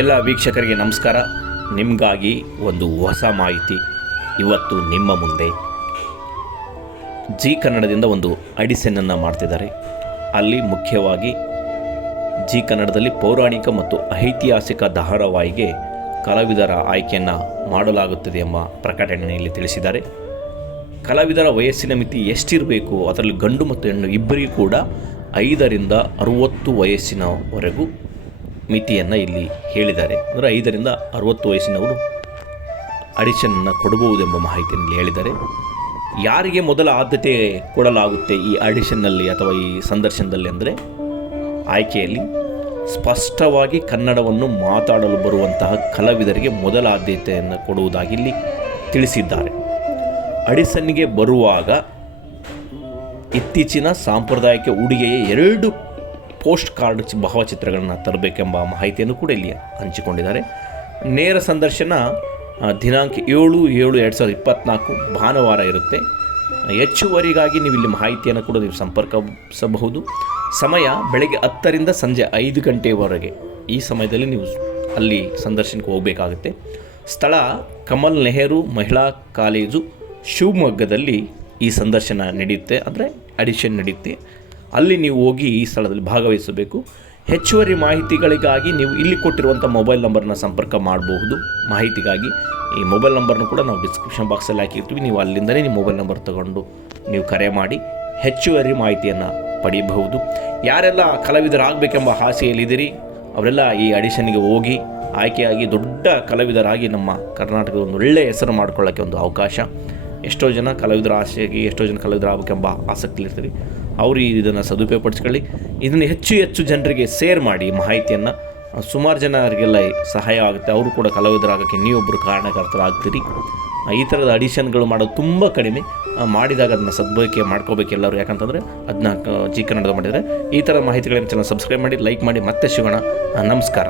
ಎಲ್ಲ ವೀಕ್ಷಕರಿಗೆ ನಮಸ್ಕಾರ. ನಿಮಗಾಗಿ ಒಂದು ಹೊಸ ಮಾಹಿತಿ ಇವತ್ತು ನಿಮ್ಮ ಮುಂದೆ. ಜಿ ಕನ್ನಡದಿಂದ ಒಂದು ಅಡಿಸೆನನ್ನು ಮಾಡ್ತಿದ್ದಾರೆ. ಅಲ್ಲಿ ಮುಖ್ಯವಾಗಿ ಜಿ ಕನ್ನಡದಲ್ಲಿ ಪೌರಾಣಿಕ ಮತ್ತು ಐತಿಹಾಸಿಕ ಧಾರಾವಾಹಿಗೆ ಕಲಾವಿದರ ಆಯ್ಕೆಯನ್ನು ಮಾಡಲಾಗುತ್ತದೆ ಎಂಬ ಪ್ರಕಟಣೆಯಲ್ಲಿ ತಿಳಿಸಿದ್ದಾರೆ. ಕಲಾವಿದರ ವಯಸ್ಸಿನ ಮಿತಿ ಎಷ್ಟಿರಬೇಕು, ಅದರಲ್ಲಿ ಗಂಡು ಮತ್ತು ಹೆಣ್ಣು ಇಬ್ಬರಿಗೂ ಕೂಡ ಐದರಿಂದ ಅರುವತ್ತು ವಯಸ್ಸಿನವರೆಗೂ ಮಿತಿಯನ್ನು ಇಲ್ಲಿ ಹೇಳಿದ್ದಾರೆ. ಅಂದರೆ ಐದರಿಂದ ಅರವತ್ತು ವಯಸ್ಸಿನವರು ಅಡಿಷನನ್ನು ಕೊಡಬಹುದೆಂಬ ಮಾಹಿತಿಯನ್ನು ಹೇಳಿದ್ದಾರೆ. ಯಾರಿಗೆ ಮೊದಲ ಆದ್ಯತೆ ಕೊಡಲಾಗುತ್ತೆ ಈ ಅಡಿಷನ್ನಲ್ಲಿ ಅಥವಾ ಈ ಸಂದರ್ಶನದಲ್ಲಿ ಅಂದರೆ ಆಯ್ಕೆಯಲ್ಲಿ ಸ್ಪಷ್ಟವಾಗಿ ಕನ್ನಡವನ್ನು ಮಾತಾಡಲು ಬರುವಂತಹ ಕಲಾವಿದರಿಗೆ ಮೊದಲ ಆದ್ಯತೆಯನ್ನು ಕೊಡುವುದಾಗಿ ಇಲ್ಲಿ ತಿಳಿಸಿದ್ದಾರೆ. ಅಡಿಸನ್ನಿಗೆ ಬರುವಾಗ ಇತ್ತೀಚಿನ ಸಾಂಪ್ರದಾಯಿಕ ಉಡುಗೆಯ ಎರಡು ಪೋಸ್ಟ್ ಕಾರ್ಡ್ ಭಾವಚಿತ್ರಗಳನ್ನು ತರಬೇಕೆಂಬ ಮಾಹಿತಿಯನ್ನು ಕೂಡ ಇಲ್ಲಿ ಹಂಚಿಕೊಂಡಿದ್ದಾರೆ. ನೇರ ಸಂದರ್ಶನ ದಿನಾಂಕ ಏಳು ಏಳು ಎರಡು ಸಾವಿರದ ಇಪ್ಪತ್ತ್ನಾಲ್ಕು ಭಾನುವಾರ ಇರುತ್ತೆ. ಹೆಚ್ಚುವರಿಗಾಗಿ ನೀವು ಇಲ್ಲಿ ಮಾಹಿತಿಯನ್ನು ಕೂಡ ನೀವು ಸಂಪರ್ಕಿಸಬಹುದು. ಸಮಯ ಬೆಳಗ್ಗೆ ಹತ್ತರಿಂದ ಸಂಜೆ ಐದು ಗಂಟೆಯವರೆಗೆ ಈ ಸಮಯದಲ್ಲಿ ನೀವು ಅಲ್ಲಿ ಸಂದರ್ಶನಕ್ಕೆ ಹೋಗಬೇಕಾಗುತ್ತೆ. ಸ್ಥಳ, ಕಮಲ್ ನೆಹರು ಮಹಿಳಾ ಕಾಲೇಜು ಶಿವಮೊಗ್ಗದಲ್ಲಿ ಈ ಸಂದರ್ಶನ ನಡೆಯುತ್ತೆ. ಅಂದರೆ ಅಡಿಷನ್ ನಡೆಯುತ್ತೆ. ಅಲ್ಲಿ ನೀವು ಹೋಗಿ ಈ ಸ್ಥಳದಲ್ಲಿ ಭಾಗವಹಿಸಬೇಕು. ಹೆಚ್ಚುವರಿ ಮಾಹಿತಿಗಳಿಗಾಗಿ ನೀವು ಇಲ್ಲಿ ಕೊಟ್ಟಿರುವಂಥ ಮೊಬೈಲ್ ನಂಬರ್ನ ಸಂಪರ್ಕ ಮಾಡಬಹುದು. ಮಾಹಿತಿಗಾಗಿ ಈ ಮೊಬೈಲ್ ನಂಬರ್ನು ಕೂಡ ನಾವು ಡಿಸ್ಕ್ರಿಪ್ಷನ್ ಬಾಕ್ಸಲ್ಲಿ ಹಾಕಿರ್ತೀವಿ. ನೀವು ಅಲ್ಲಿಂದಲೇ ನಿಮ್ಮ ಮೊಬೈಲ್ ನಂಬರ್ ತಗೊಂಡು ನೀವು ಕರೆ ಮಾಡಿ ಹೆಚ್ಚುವರಿ ಮಾಹಿತಿಯನ್ನು ಪಡೆಯಬಹುದು. ಯಾರೆಲ್ಲ ಕಲಾವಿದರಾಗಬೇಕೆಂಬ ಆಸೆಯಲ್ಲಿದ್ದೀರಿ, ಅವರೆಲ್ಲ ಈ ಅಡಿಷನ್ಗೆ ಹೋಗಿ ಆಯ್ಕೆಯಾಗಿ ದೊಡ್ಡ ಕಲಾವಿದರಾಗಿ ನಮ್ಮ ಕರ್ನಾಟಕದ ಒಂದು ಒಳ್ಳೆಯ ಹೆಸರು ಮಾಡ್ಕೊಳ್ಳೋಕ್ಕೆ ಒಂದು ಅವಕಾಶ. ಎಷ್ಟೋ ಜನ ಕಲಾವಿದರ ಆಸೆಯಾಗಿ ಎಷ್ಟೋ ಜನ ಕಲಾವಿದರಾಗಬೇಕೆಂಬ ಆಸಕ್ತಿಲಿರ್ತೀರಿ ಅವರು ಇದನ್ನು ಸದುಪಯೋಗಪಡಿಸ್ಕೊಳ್ಳಿ. ಇದನ್ನು ಹೆಚ್ಚು ಹೆಚ್ಚು ಜನರಿಗೆ ಶೇರ್ ಮಾಡಿ ಮಾಹಿತಿಯನ್ನು. ಸುಮಾರು ಜನರಿಗೆಲ್ಲ ಸಹಾಯ ಆಗುತ್ತೆ. ಅವರು ಕೂಡ ಕಲಾವಿದರಾಗೋಕ್ಕೆ ನೀವೊಬ್ಬರು ಕಾರಣಕರ್ತರಾಗ್ತೀರಿ. ಈ ಥರದ ಅಡಿಷನ್ಗಳು ಮಾಡೋದು ತುಂಬ ಕಡಿಮೆ. ಮಾಡಿದಾಗ ಅದನ್ನು ಸದ್ಬಳಕೆ ಮಾಡ್ಕೋಬೇಕು ಎಲ್ಲರೂ. ಯಾಕಂತಂದರೆ ಅದನ್ನ ಜಿ ಕನ್ನಡದ ಮಾಡಿದರೆ ಈ ಥರ ಮಾಹಿತಿಗಳನ್ನು ಚೆನ್ನಾಗಿ ಸಬ್ಸ್ಕ್ರೈಬ್ ಮಾಡಿ ಲೈಕ್ ಮಾಡಿ ಮತ್ತೆ ಸಿಗೋಣ. ನಮಸ್ಕಾರ.